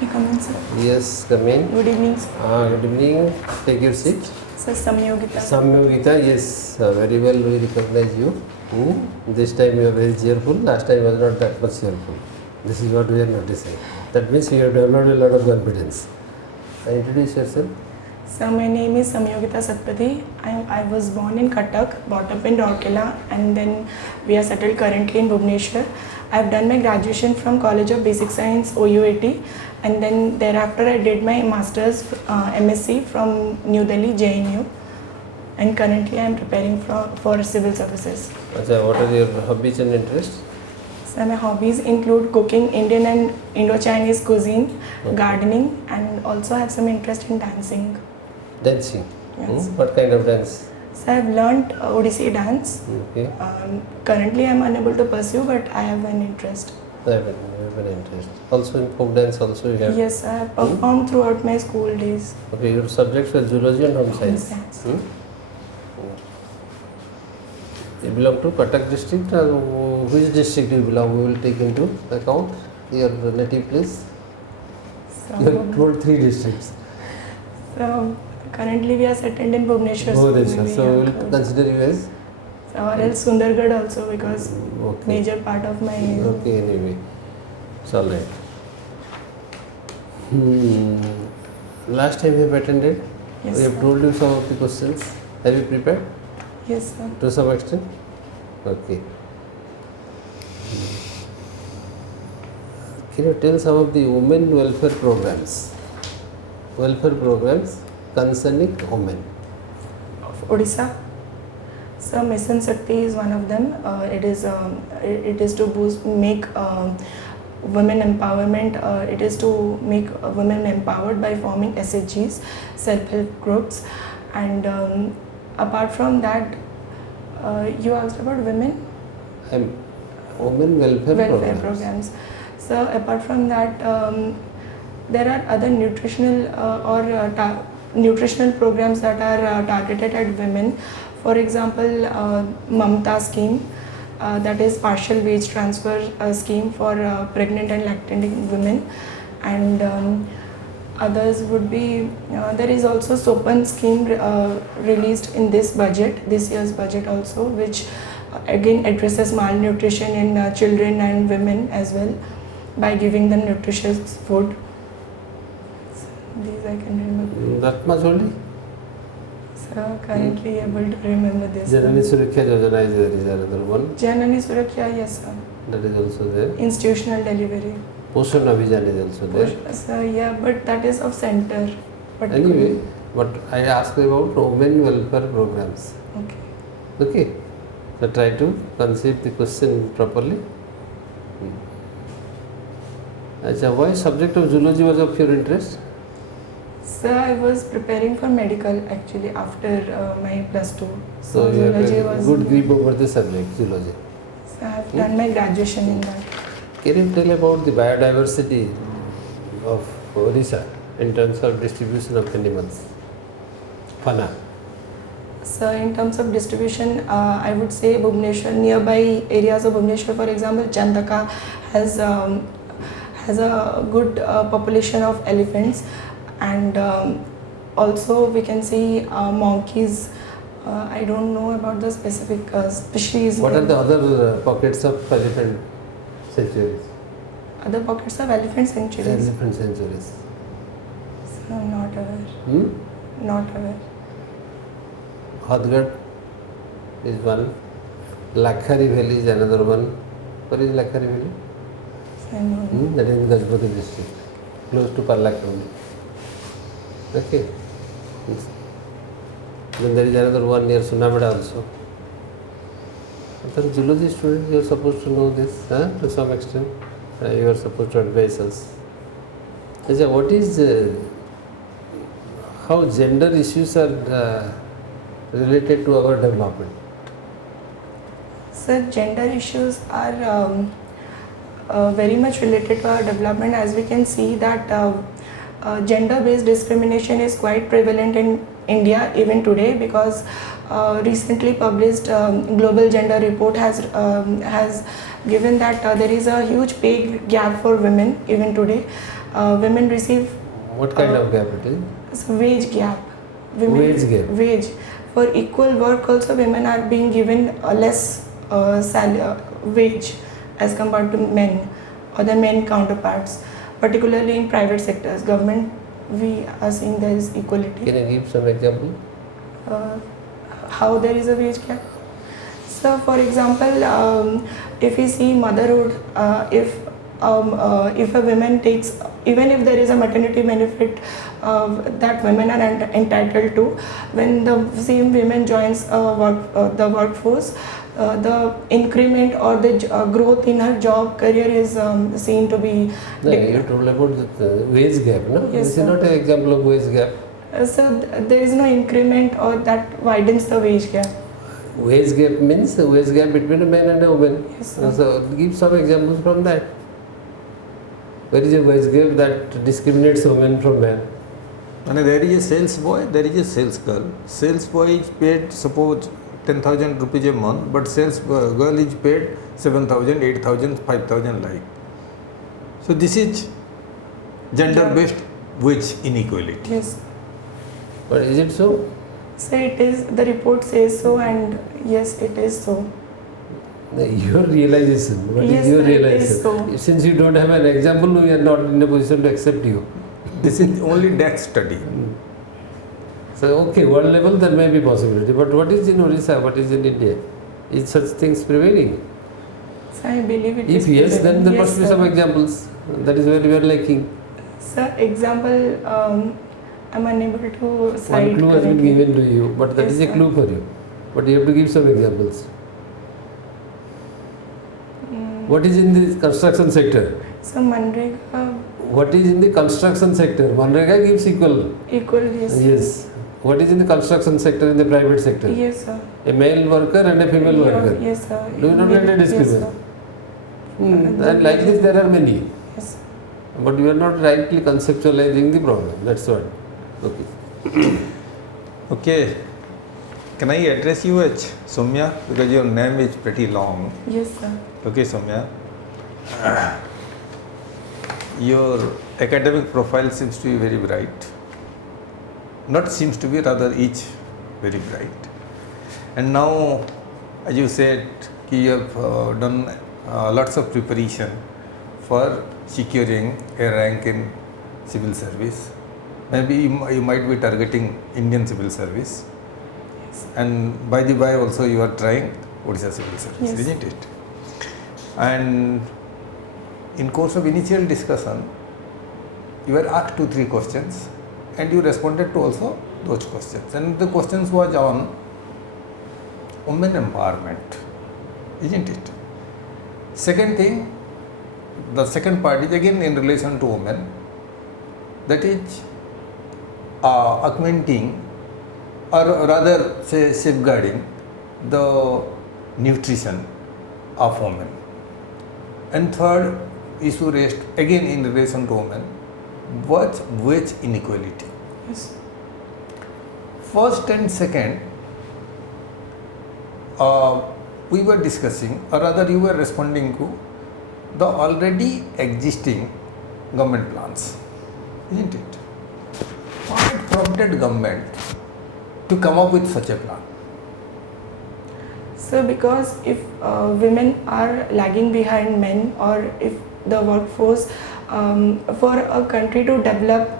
You come in, sir. Yes, come in. Good evening, sir. Good evening. Take your seat. Sir, SAMYOGITA. SAMYOGITA, yes, very well we recognize you. This time you are very cheerful. Last time was not that much cheerful. This is what we are noticing. That means you have developed a lot of confidence. Introduce yourself. Sir, my name is SAMYOGITA SATPATHY. I was born in Cuttack, brought up in Rourkela, and then we are settled currently in Bhubaneswar. I have done my graduation from College of Basic Science, OUAT, and then thereafter I did my Masters MSc from New Delhi, JNU, and currently I am preparing for civil services. What are your hobbies and interests? So my hobbies include cooking Indian and Indo-Chinese cuisine, gardening, and also have some interest in dancing. Dancing? Yes. What kind of dance? So I have learnt Odisha dance. Okay. Currently I am unable to pursue, but I have an interest. I have an interest. Also in folk dance also you have? Yes, I have performed throughout my school days. Okay, your subjects were zoology and home science? Home science. You belong to Cuttack district, or which district you belong? We will take into account your native place. So, You have told 3 districts. so currently we are settled in Bhubaneswar. So we will consider you as? Or else Sundargarh also, because Okay. major part of my... Okay, anyway. It's alright. Last time you have attended, Yes, we have sir. told you some of the questions. Have you prepared? Yes, sir. To some extent? Okay. Can you tell some of the women welfare programs? Welfare programs concerning women. Of Odisha. So Mission Shakti is one of them. It is to make women empowerment. It is to make women empowered by forming SHGs, self-help groups, and apart from that, you asked about women. Women welfare programs. So apart from that, there are other nutritional nutritional programs that are targeted at women. For example, Mamta scheme, that is partial wage transfer scheme for pregnant and lactating women, and others would be, there is also Sopan scheme released in this year's budget also, which again addresses malnutrition in children and women as well by giving them nutritious food. So these I can remember. That much only? So currently able to remember this. Janani Suraksha Yojana is there, is another one. Janani Suraksha, yes sir. That is also there. Institutional delivery. Poshan Abhijan is also there. So yeah, but that is of center. Anyway, but I asked about women welfare programs. Okay. Okay. So try to conceive the question properly. Why subject of zoology was of your interest? So I was preparing for medical actually after my +2. So you have a good grip over the subject, zoology. So I have done my graduation in that. Can you tell about the biodiversity of Odisha in terms of distribution of animals? Fauna. So in terms of distribution, I would say Bhubaneswar, nearby areas of Bhubaneswar, for example, Chandaka has a good population of elephants, and also we can see monkeys. I don't know about the specific species. What are the other pockets of elephant sanctuaries? Other pockets of elephant sanctuaries? Elephant sanctuaries. So not aware. Not aware. Hadgad is one. Lakhari Valley is another one. Where is Lakhari Valley? That is in Gajpati district, close to Parlakund. Okay. Then there is another one near Sunabada also. As a zoology student, you are supposed to know this to some extent. You are supposed to advise us. What is how gender issues are related to our development? So gender issues are very much related to our development, as we can see that gender-based discrimination is quite prevalent in India even today, because recently published global gender report has given that there is a huge pay gap for women even today, women receive What kind of gap it is? so wage gap. Wage gap. Wage. For equal work also women are being given a less wage as compared to men or the men counterparts, particularly in private sectors. Government, we are seeing there is equality. Can you give some example? How there is a wage gap? So for example, if we see motherhood, if a woman takes, even if there is a maternity benefit that women are entitled to, when the same women joins the workforce, the increment or the growth in her job career is seen to be. No, you told about the wage gap, no? Yes, This sir. is not an example of wage gap. So there is no increment or that widens the wage gap. Wage gap means the wage gap between a man and a woman. Yes, sir. So give some examples from that. Where is a wage gap that discriminates women from men? And there is a sales boy, there is a sales girl. Sales boy is paid suppose 10,000 rupees a month, but sales girl is paid 7,000, 8,000, 5,000 like. So this is gender-based wage inequality. Yes. But is it so? So it is, the report says so, and yes, it is so. Your realization. What Yes, is your sir, it is realization? so. Since you don't have an example, we are not in a position to accept you. This is only death study. So, okay, world level there may be possibility, but what is in Odisha, what is in India? Is such things prevailing? So I believe it is. If yes, then there Yes, must be sir. some examples. That is where we are lacking. Sir, example, I'm unable to cite. One clue has been correctly. given to you, but that Yes, is a sir. clue for you. But you have to give some examples. What is in the construction sector? So Manrega, What is in the construction sector? Manrega gives equal. equal, yes. Yes. What is in the construction sector in the private sector? Yes, sir. A male worker and a female worker. Yes, sir. Do you not get a Yes, discrimination? sir. And like this there are many. Yes. But you are not rightly conceptualizing the problem. That's what. Okay. Okay. Can I address you as Soumya? Because your name is pretty long. Yes, sir. Okay, Soumya. Your academic profile seems to be very bright. Not seems to be, rather is very bright. And now, as you said, you have done lots of preparation for securing a rank in civil service. Maybe you might be targeting Indian civil service. Yes. And by the by also you are trying Odisha civil service, Yes. isn't it? And in course of initial discussion, you were asked 2-3 questions and you responded to also those questions. And the questions was on women empowerment, isn't it? Second thing, the second part is again in relation to women, that is augmenting or rather say safeguarding the nutrition of women. And third issue raised again in relation to women was wage inequality. Yes. First and second, we were discussing, or rather you were responding to the already existing government plans, isn't it? What prompted government to come up with such a plan? So because if women are lagging behind men, or if the workforce, for a country to develop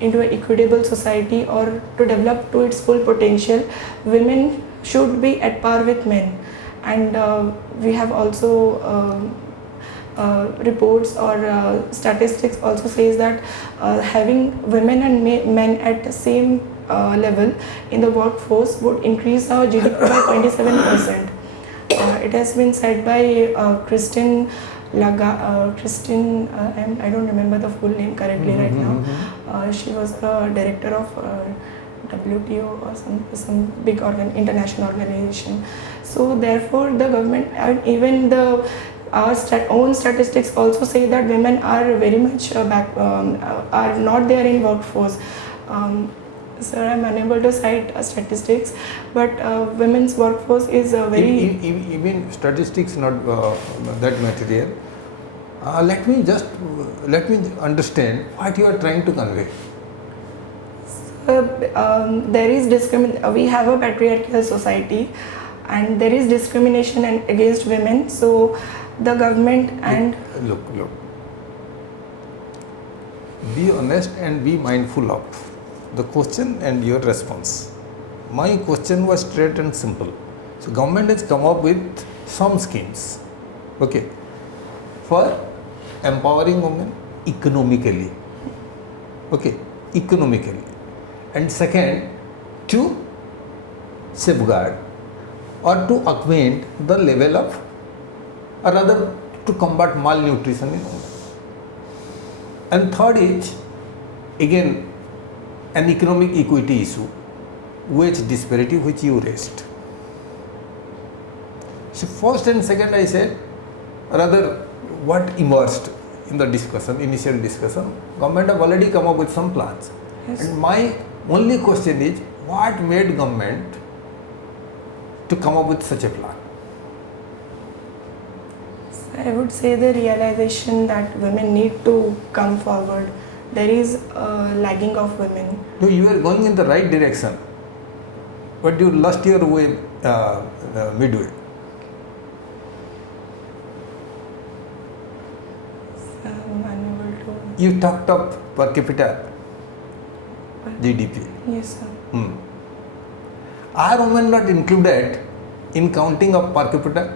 into an equitable society or to develop to its full potential, women should be at par with men. And we have also reports or statistics also says that having women and men at the same level in the workforce would increase our GDP by 27%. It has been said by Christine, I don't remember the full name correctly right now. She was the director of WTO or some big international organization. So therefore the government and even our own statistics also say that women are very much are not there in workforce. Sir, I am unable to cite statistics, but women's workforce is very... Even statistics not that material. Let me understand what you are trying to convey. There is we have a patriarchal society, and there is discrimination against women. So the government and look. Be honest and be mindful of the question and your response. My question was straight and simple. So government has come up with some schemes, okay, for empowering women economically, okay, economically, and second, to safeguard or to augment the level of, or rather to combat malnutrition in women. And third is again an economic equity issue, wage disparity, which you raised. So first and second I said, rather what emerged in the discussion, initial discussion, government have already come up with some plans. Yes. And my only question is, what made government to come up with such a plan? I would say the realization that women need to come forward. There is a lagging of women. No, you are going in the right direction, but you lost your way midway. So I'm unable to. You talked of per capita GDP. Yes, sir. Are women not included in counting of per capita?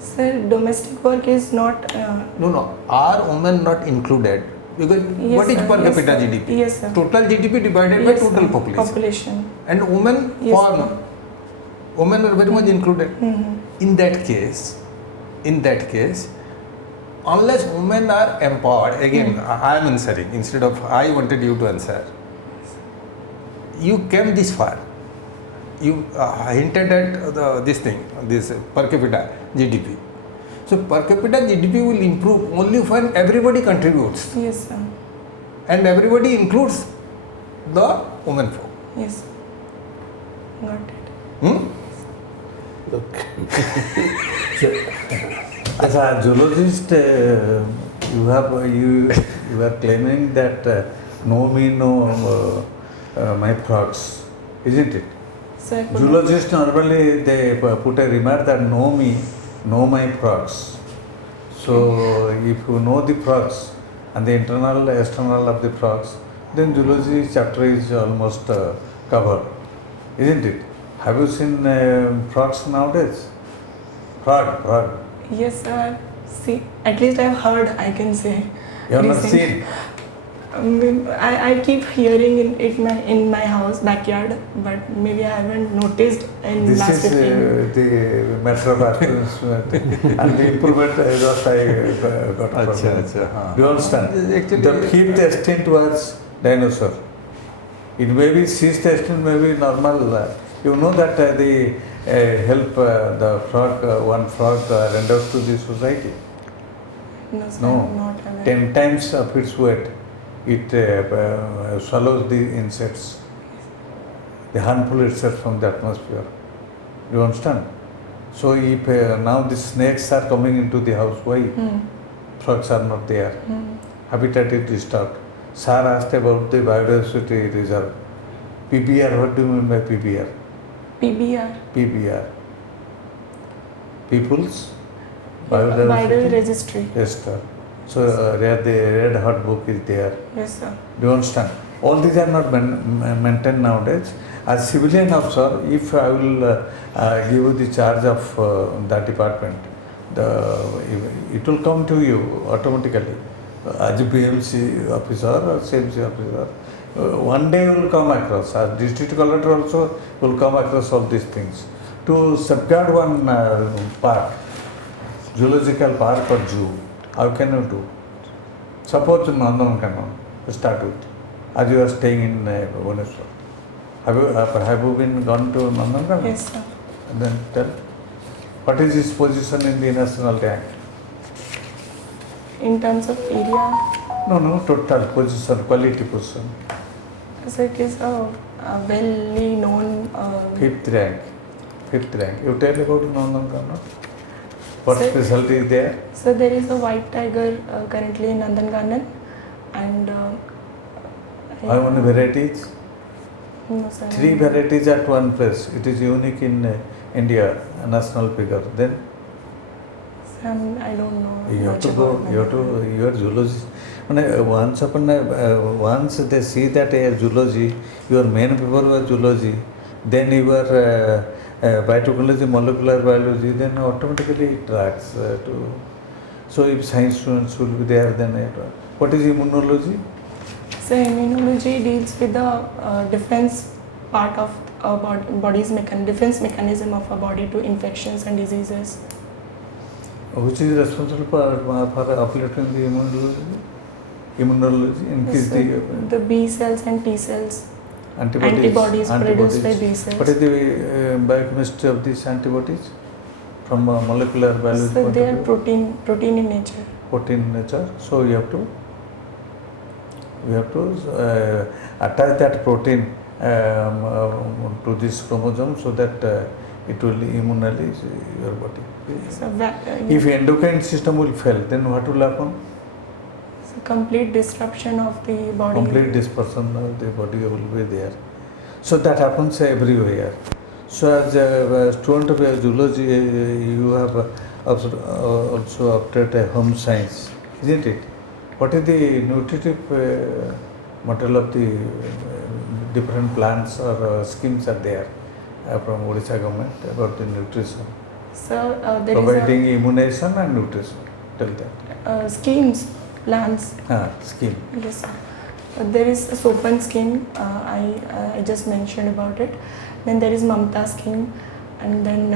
Sir, domestic work is not. No. Are women not included? Because Yes, what is sir. per Yes, capita sir. GDP? Yes, sir. Total GDP divided Yes, by total sir. population. And women Yes, form. sir. Women are very much included. Mhm. In that case, unless women are empowered, again I am answering instead of I wanted you to answer. You came this far. You hinted at this per capita GDP. So per capita GDP will improve only when everybody contributes, Yes, sir. and everybody includes the women folk. Yes. Got it. Look. As a zoologist, you are claiming that no me no my frogs, isn't it? Sir, could Zoologists normally they put a remark that know me, know my frogs. So if you know the frogs and the internal, external of the frogs, then zoology chapter is almost covered, isn't it? Have you seen frogs nowadays? Frog. Yes, sir. See, at least I've heard, I can say. You have not Recently. seen? I keep hearing it in my house, backyard, but maybe I haven't noticed in This last is 15. the matter of appearance and the improvement is what I got from it. Do you understand? Actually, The fifth extinct was dinosaur. It may be sixth extinct, may be normal. You know that the help the frog, one frog renders to the society. No, sir, No. I'm not aware. 10 times of its weight, it swallows the insects, the harmful insects from the atmosphere. Do you understand? So if now the snakes are coming into the house, why? Frogs are not there. Habitat is disturbed. Sir asked about the biodiversity reserve. PBR, what do you mean by PBR? PBR. PBR. People's Biodiversity Registry. Yes, sir. So the red hot book is there. Yes, sir. Do you understand? All these are not maintained nowadays. As civilian officer, if I will give you the charge of that department, it will come to you automatically. As a BMC officer or CMC officer, one day you will come across. As district collector also will come across all these things. To safeguard one park, zoological park or zoo, how can you do? Suppose Nandankanan, start with, as you are staying in Bhubaneswar. Have you been gone to Nandankanan? Yes, sir. And then tell, what is his position in the national rank? In terms of area, No, total position, quality position. so it is a well known. Fifth rank. You tell about Nandankanan? What Sir? specialty is there? So there is a white tiger currently in Nandanganan, and How many varieties? No, sir. 3 varieties at one place. It is unique in India, a national figure. Then Some, I don't know. you have much to go, about you have to, you are zoologist. Once they see that a zoology, your main paper was zoology, then you are biotechnology, molecular biology, then automatically it tracks to. So if science students will be there, then what is immunology? So immunology deals with the defense part of our body's defense mechanism of our body to infections and diseases. Which is responsible for uplifting the immunology? Immunology increase The B cells and T cells. antibodies Produced by B cells. What is the biochemistry of these antibodies from molecular biology? So point they of are view? protein in nature. Protein in nature. So you have to attach that protein to this chromosome so that it will immunize your body. So If endocrine system will fail, then what will happen? so complete disruption of the body. Complete dispersion of the body will be there. So that happens everywhere. So as a student of zoology, you have also opted a home science, isn't it? What is the nutritive model of the different plants or schemes are there from Odisha government about the nutrition? So there Providing immunization and nutrition. Tell that. is schemes, plans. Scheme. Yes, sir. There is a Sopan scheme, I just mentioned about it. Then there is Mamta scheme, and then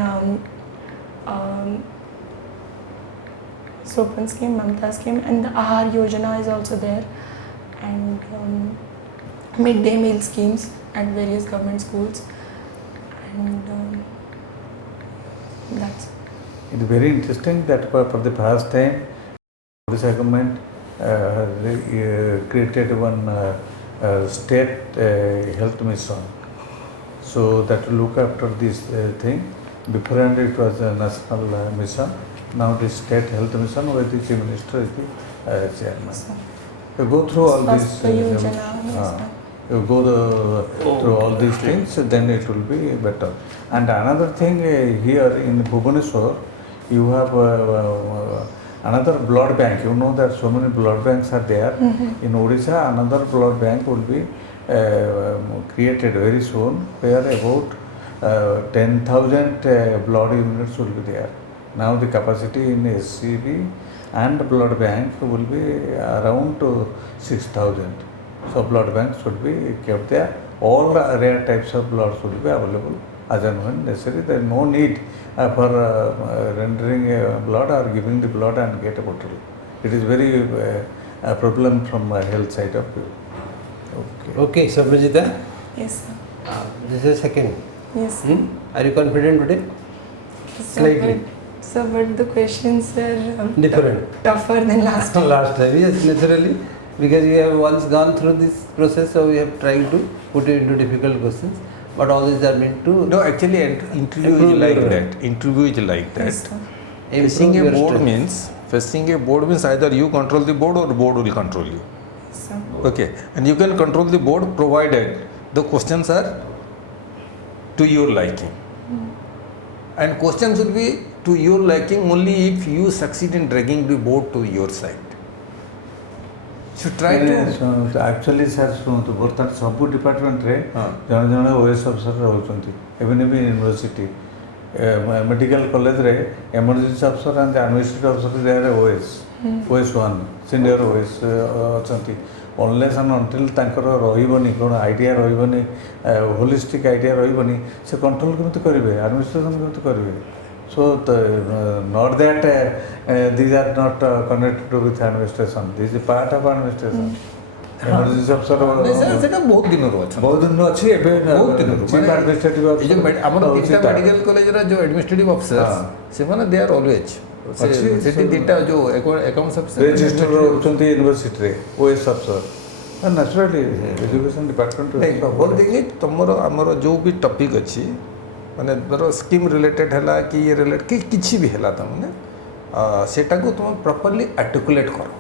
Sopan scheme, Mamta scheme, and the Ahar Yojana is also there, and midday meal schemes at various government schools, and that's. It is very interesting that for the first time, Odisha government created one state health mission. So that to look after this thing. Beforehand it was a national mission. Now the state health mission where the chief minister is the chairman. So, You go through all these. Yojana, You go through all these things, then it will be better. And another thing here in Bhubaneswar, you have another blood bank. You know that so many blood banks are there. In Odisha, another blood bank will be created very soon, where about 10,000 blood units will be there. Now the capacity in SCB and blood bank will be around 6,000. So blood banks would be kept there. All rare types of bloods will be available as and when necessary. There is no need for rendering blood or giving the blood and get a bottle. It is very a problem from health side of view. Okay, SAMYOGITA, yes, sir. this is second. Yes. Are you confident today? Slightly. So, but the questions are Different. tougher than last time. Last time, yes, naturally, because we have once gone through this process, so we have tried to put it into difficult questions. But all these are meant to. No, actually, interview is like that. Interview is like that. Yes, sir. Facing a Improve your board strength. either you control the board or the board will control you. Yes, sir. Okay, and you can control the board provided the questions are to your liking. And questions will be to your liking only if you succeed in dragging the board to your side. So try to. Actually, sir, both सब department रे जन जन OAS अफसर रहउछंती even भी university medical college रे emergency अफसर and administrative अफसर रे OAS 1 सीनियर OAS अछंती अनलेस एंड अंटिल तांकर रहिबनी कोन आईडिया रहिबनी होलिस्टिक आईडिया रहिबनी से कंट्रोल केमते करिवे एडमिनिस्ट्रेशन केमते करिवे so not that these are not connected with administration, this is part of administration. Emergency officer सेटा बहुत दिन रो अच्छा बहुत दिन अच्छी एबे बहुत दिन रो चीफ एडमिनिस्ट्रेटिव ये जो हमर तीनटा मेडिकल कॉलेज रा जो एडमिनिस्ट्रेटिव ऑफिसर्स से माने दे आर ऑलवेज सेठी तीनटा जो अकाउंट्स ऑफिसर रजिस्टर होचंती यूनिवर्सिटी रे OAS अफसर नेचुरली एजुकेशन डिपार्टमेंट नहीं बोल देंगे तुमरो हमरो जो भी टॉपिक अछि माने धरो स्कीम रिलेटेड हला कि ये रिलेटेड कि किछि भी हला त माने सेटा को तुम प्रॉपर्ली आर्टिकुलेट कर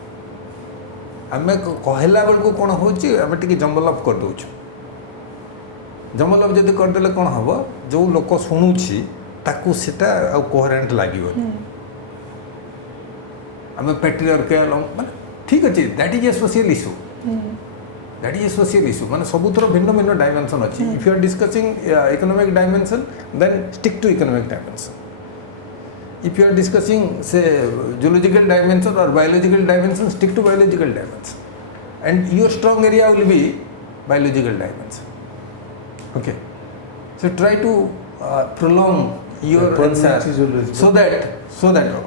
आम कहला बेलू कौन होमें टी जम्बल अप कर दौच जम्बल अप जब करदे कौन हम जो लोक शुणुची ताकू सेटा कोहेरेंट लगे आम पेट्रियार्कियल माने ठीक अच्छे that is a social issue that is a social issue माने सबुतर भिन्न भिन्न डायमेंशन अच्छी if you are discussing economic dimension then stick to economic dimension if you are discussing say zoological dimension or biological dimension stick to biological dimension and your strong area will be biological dimension okay so try to prolong your answer so that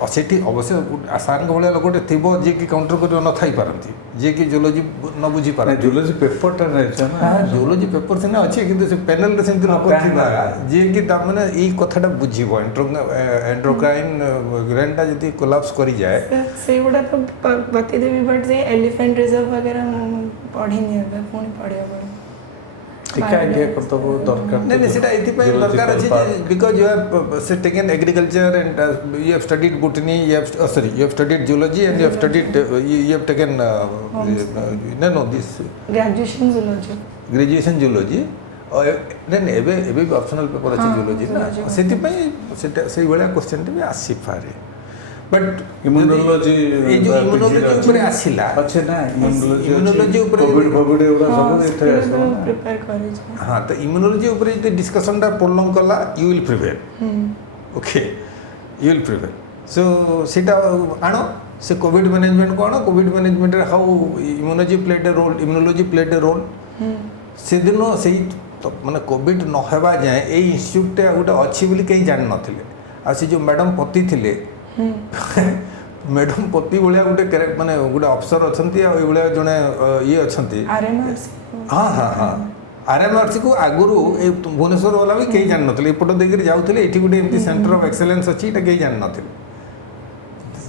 सेठी अवश्य सार भाया लोक थी जी कि counter कर न थी पारती जी कि zoology न बुझी पारे जूलोजी पेपर जूलोजी पेपर सिना अच्छे कि पैनल से लोक जी कि मैंने यही कथाटा बुझे एंड्रोक्राइन ग्रैंडा जब कोलाप्स कर जाए से गुड़ा तो बतेदेवी बट से एलिफेंट रिजर्व वगैरह पढ़ी पुणी पढ़ा टिका आइडिया कर तो दरकार नहीं सेटा एथि पे दरकार अछि because you have taken agriculture and you have studied botany you have sorry you have studied zoology and you have studied you have taken no this graduation zoology नहीं एबे एबे ऑप्शनल पेपर अछि जूलॉजी ना सेति पे सेटा सेही बळा question भी आसी पारे बट इम्यूनोलॉजी ये जो इम्यूनोलॉजी ऊपर आसिला अच्छे ना इम्यूनोलॉजी ऊपर कोविड एवरा सब एथे आसो प्रिपेयर करे हां तो इम्यूनोलॉजी ऊपर जे डिस्कशन टा प्रोलॉन्ग कला you will prepare okay you will prepare so सेटा आनो से कोविड मैनेजमेंट को आनो कोविड मैनेजमेंट रे how immunology played a role से दिन से माने कोविड न हेबा जाए ए इंस्टीट्यूट टे गोटे अछि बोली कहीं जान नथिले आ से जो मैडम पति थिले मैडम पति भाया गोटे माने गोटे अफसर अच्छा भाया जड़े ये अच्छा हाँ हाँ हाँ आरएमआरसी को आगुरी भुवनेश्वर वाला भी कहीं जान ना एपट देकर जाऊे ये गोटे एमती सेंटर ऑफ एक्सेलेंस अच्छी कहीं जान ना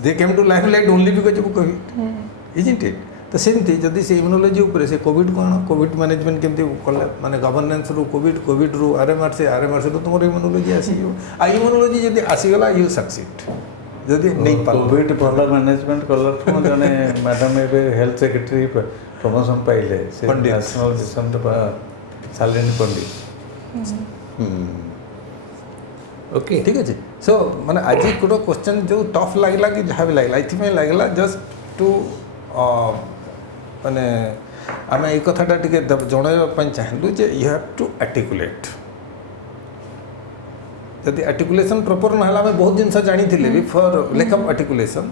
they came to limelight only because of covid isn't it तो सेमती जदि से इम्यूनोलॉजी उपरे से कोविड कौन कोविड मैनेजमेंट केमती कले माने गवर्नेंस रु कोविड रु आरएमआरसी रु तुम इम्यूनोलॉजी आसीगो आ इम्यूनोलॉजी जदि आसीगला यू सक्सीड जदि नहीं कोविड भल मैनेजमेंट कलर जने मैडम एबे हेल्थ सेक्रेटरी प्रमोशन पाइले से नेशनल मिशन सालिनी पंडित ओके ठीक है सो माने आज गोटे क्वेश्चन जो टफ लगला कि जहाँ भी लगला इथि लगला जस्ट टू माने आम ये कथाटा टिके जनवाई चाहूँ जे यू हैव टू आर्टिकुलेट जदि आर्टिकुलेशन प्रॉपर ना हला में बहुत जिनस जानी थे बिफोर लैक ऑफ आर्टिकुलेशन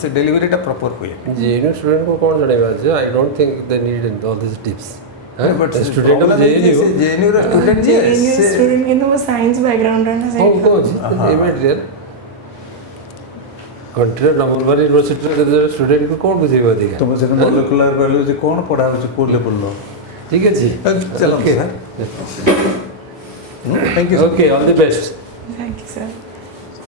से डिलीवरीटा प्रॉपर हुए जेएनयू स्टूडेंट को कौन जणेबा जे I don't think they need all this tips but student of JNU रा स्टूडेंट जे स्टूडेंट के वो साइंस बैकग्राउंड रहना हो को इमेजिन कंट्री नंबर 1 यूनिवर्सिटी रे स्टूडेंट को कौन बुझेबा दिगा तुम से मोलेकुलर बायोलॉजी कौन पढ़ा हो को लेवल लो ठीक है जी चलो okay thank you okay all the best Thank you, sir.